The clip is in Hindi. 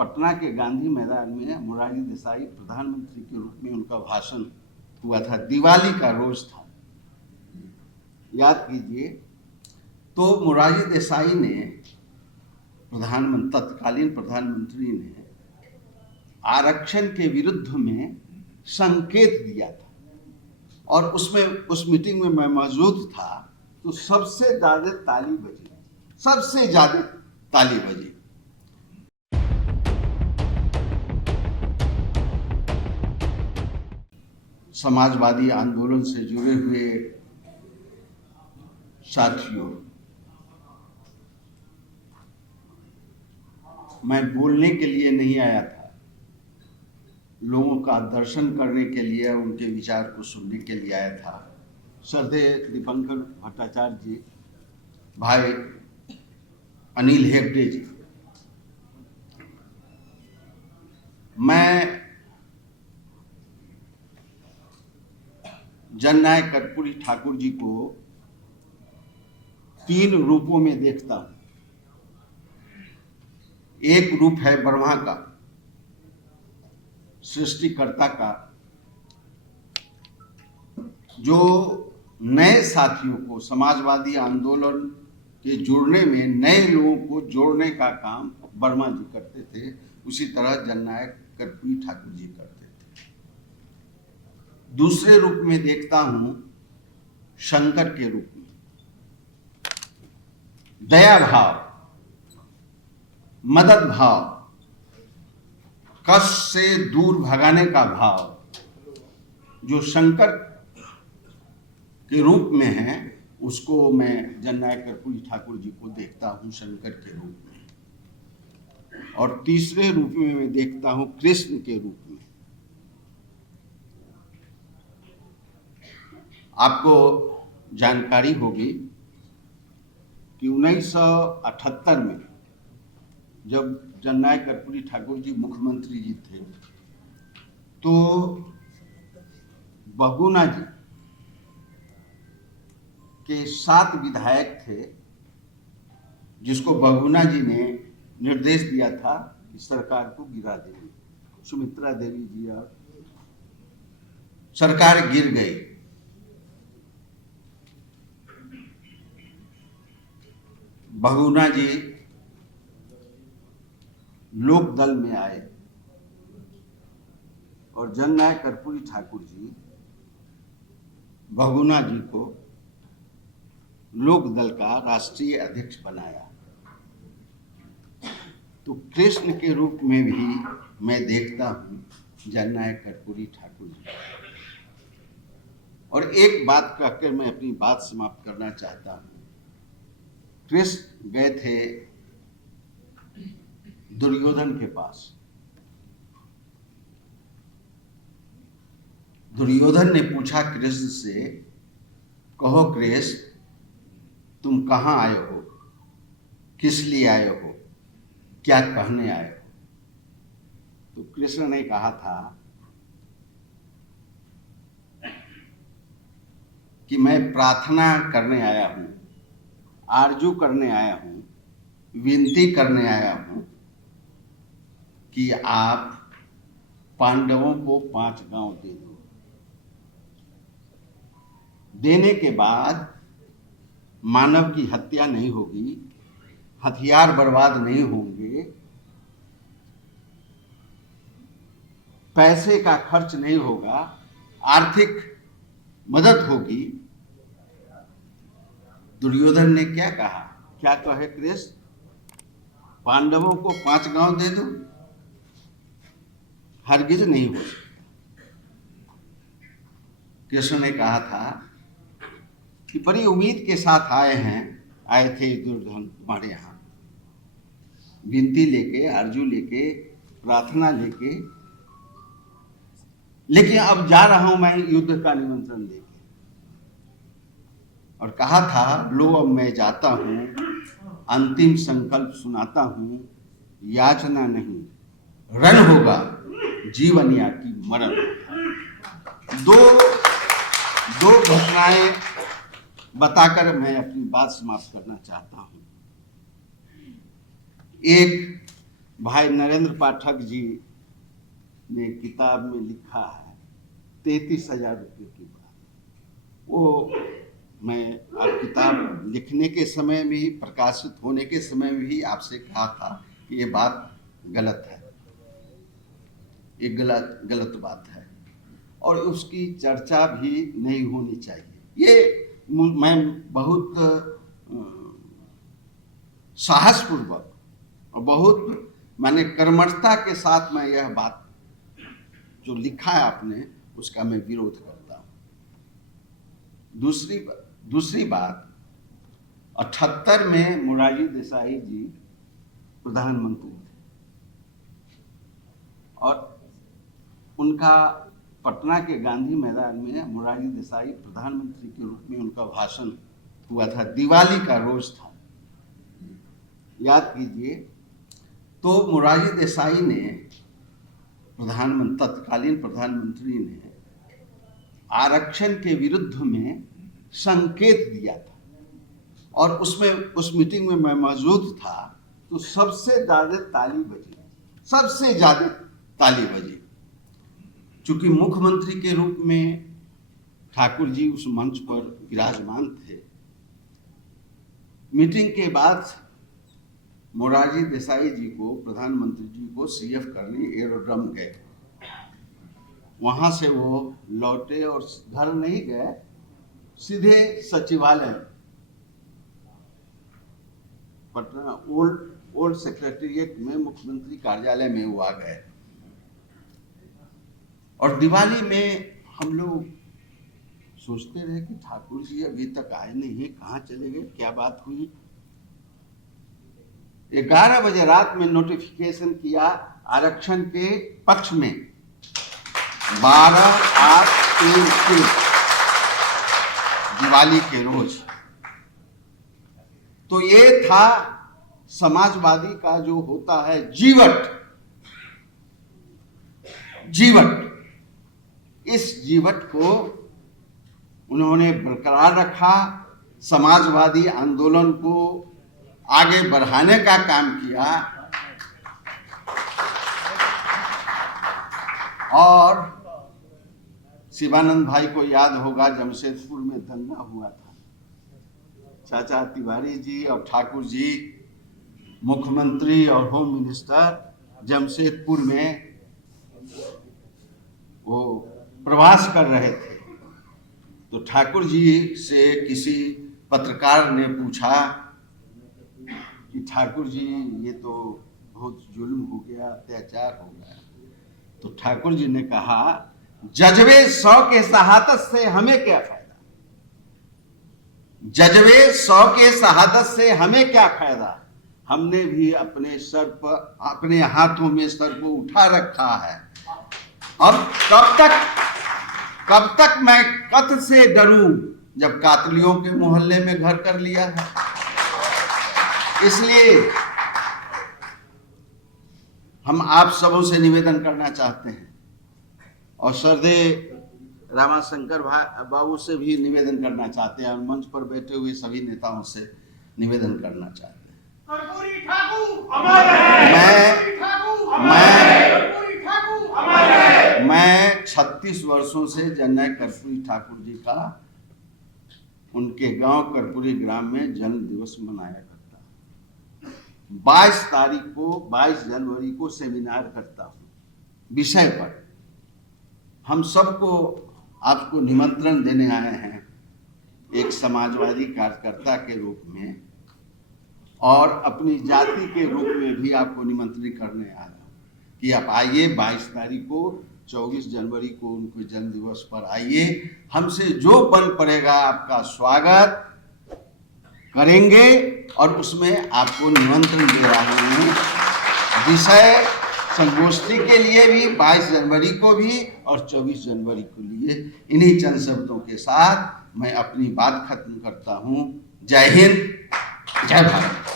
पटना के गांधी मैदान में मोरारजी देसाई प्रधानमंत्री के रूप में उनका भाषण हुआ था, दिवाली का रोज था, याद कीजिए। तो मोरारजी देसाई ने तत्कालीन प्रधानमंत्री ने आरक्षण के विरुद्ध में संकेत दिया था, और उस मीटिंग में मैं मौजूद था। तो सबसे ज्यादा ताली बजी, सबसे ज्यादा ताली बजी। समाजवादी आंदोलन से जुड़े हुए साथियों, मैं बोलने के लिए नहीं आया था, लोगों का दर्शन करने के लिए, उनके विचार को सुनने के लिए आया था। श्रद्धेय दीपंकर भट्टाचार्य जी, भाई अनिल हेगड़े जी, मैं जननायक कर्पूरी ठाकुर जी को 3 रूपों में देखता हूं। एक रूप है ब्रह्मा का, सृष्टिकर्ता का, जो नए साथियों को समाजवादी आंदोलन के जुड़ने में नए लोगों को जोड़ने का काम वर्मा जी करते थे, उसी तरह जननायक कर्पूरी ठाकुर जी करते थे। दूसरे रूप में देखता हूं शंकर के रूप में, दया भाव, मदद भाव, कष्ट से दूर भगाने का भाव जो शंकर के रूप में है, उसको मैं जननायक कर्पूरी ठाकुर जी को देखता हूं शंकर के रूप में। और तीसरे रूप में मैं देखता हूं कृष्ण के रूप में। आपको जानकारी होगी कि 1978 में जब जननायक कर्पूरी ठाकुर जी मुख्यमंत्री जी थे, तो बहुगुणा जी के 7 विधायक थे, जिसको बहुगुणा जी ने निर्देश दिया था कि सरकार को गिरा देंगे। सुमित्रा देवी जी, और सरकार गिर गई। बहुगुणा जी लोक दल में आए और जननायक कर्पूरी ठाकुर जी बहुगुणा जी को लोक दल का राष्ट्रीय अध्यक्ष बनाया। तो कृष्ण के रूप में भी मैं देखता हूं जननायक कर्पूरी ठाकुर जी। और एक बात कहकर मैं अपनी बात समाप्त करना चाहता हूं। कृष्ण गए थे दुर्योधन के पास। दुर्योधन ने पूछा कृष्ण से, कहो कृष्ण, तुम कहां आए हो, किस लिए आए हो, क्या कहने आए हो? तो कृष्ण ने कहा था कि मैं प्रार्थना करने आया हूं, आरजू करने आया हूं, विनती करने आया हूं कि आप पांडवों को 5 गांव दे दो। देने के बाद मानव की हत्या नहीं होगी, हथियार बर्बाद नहीं होंगे, पैसे का खर्च नहीं होगा, आर्थिक मदद होगी। दुर्योधन ने क्या कहा? क्या कहे कृष्ण? पांडवों को 5 गांव दे दो? हरगिज नहीं हो सकता। कृष्ण ने कहा था कि बड़ी उम्मीद के साथ आए थे दुर्योधन तुम्हारे यहां, विनती लेके, आरजू लेके, प्रार्थना लेके, लेकिन अब जा रहा हूं मैं युद्ध का निमंत्रण लेके। और कहा था, लो अब मैं जाता हूं, अंतिम संकल्प सुनाता हूं, याचना नहीं, रण होगा, जीवन या कि मरण। दो घटनाएं बताकर मैं अपनी बात समाप्त करना चाहता हूं। एक, भाई नरेंद्र पाठक जी ने किताब में लिखा है 33,000 रुपये की बात। वो मैं आप किताब लिखने के समय में ही, प्रकाशित होने के समय में ही आपसे कहा था कि ये बात गलत है, ये गलत बात है और उसकी चर्चा भी नहीं होनी चाहिए। ये मैं बहुत साहसपूर्वक और बहुत मैंने कर्मठता के साथ मैं यह बात जो लिखा है आपने उसका मैं विरोध करता हूँ। दूसरी बात 78 में मोरारजी देसाई जी प्रधानमंत्री थे और उनका पटना के गांधी मैदान में मोरारजी देसाई प्रधानमंत्री के रूप में उनका भाषण हुआ था। दिवाली का रोज था, याद कीजिए। तो मोरारजी देसाई ने तत्कालीन प्रधानमंत्री ने आरक्षण के विरुद्ध में संकेत दिया था और उस मीटिंग में मैं मौजूद था। तो सबसे ज्यादा ताली बजी। चूंकि मुख्यमंत्री के रूप में ठाकुर जी उस मंच पर विराजमान थे। मीटिंग के बाद मोरारजी देसाई जी को, प्रधानमंत्री जी को CF करने एरोड्रम गए। वहां से वो लौटे और घर नहीं गए, सीधे सचिवालय पटना ओल्ड सेक्रेटेरिएट में, मुख्यमंत्री कार्यालय में वो आ गए। और दिवाली में हम लोग सोचते रहे कि ठाकुर जी अभी तक आए नहीं है, कहाँ चले गए, क्या बात हुई। 11 बजे रात में नोटिफिकेशन किया आरक्षण के पक्ष में, 12/8/33 दिवाली के रोज। तो ये था समाजवादी का जो होता है जीवट। इस जीवट को उन्होंने बरकरार रखा, समाजवादी आंदोलन को आगे बढ़ाने का काम किया। और शिवानंद भाई को याद होगा, जमशेदपुर में दंगा हुआ था। चाचा तिवारी जी और ठाकुर जी, मुख्यमंत्री और होम मिनिस्टर, जमशेदपुर में वो प्रवास कर रहे थे। तो ठाकुर जी से किसी पत्रकार ने पूछा कि ठाकुर जी ये तो बहुत जुल्म हो गया, अत्याचार हो गया। तो ठाकुर जी ने कहा, जज्बे 100 के शहादत से हमें क्या फायदा, जज्बे 100 के शहादत से हमें क्या फायदा। हमने भी अपने सर पर, अपने हाथों में सर को उठा रखा है। अब कब तक मैं कत्ल से डरूं जब कातलियों के मोहल्ले में घर कर लिया है। इसलिए हम आप सबों से निवेदन करना चाहते हैं और श्रद्धेय रामाशंकर बाबू से भी निवेदन करना चाहते हैं और मंच पर बैठे हुए सभी नेताओं से निवेदन करना चाहते हैं। मैं 36 वर्षों से जननायक कर्पूरी ठाकुर जी का उनके गांव कर्पूरी ग्राम में जन्म दिवस मनाया करता हूं। 22 जनवरी को सेमिनार करता हूं विषय पर। हम सबको आपको निमंत्रण देने आए हैं एक समाजवादी कार्यकर्ता के रूप में और अपनी जाति के रूप में भी आपको निमंत्रित करने आ रहा हूं कि आप आइए 22 तारीख को, 24 जनवरी को उनके जन्म दिवस पर आइए। हमसे जो बन पड़ेगा आपका स्वागत करेंगे और उसमें आपको निमंत्रण दे रहे हैं। विषय संगोष्ठी के लिए भी 22 जनवरी को भी और 24 जनवरी को लिए। इन्हीं चंद शब्दों के साथ मैं अपनी बात खत्म करता हूं। जय हिंद, जय भारत।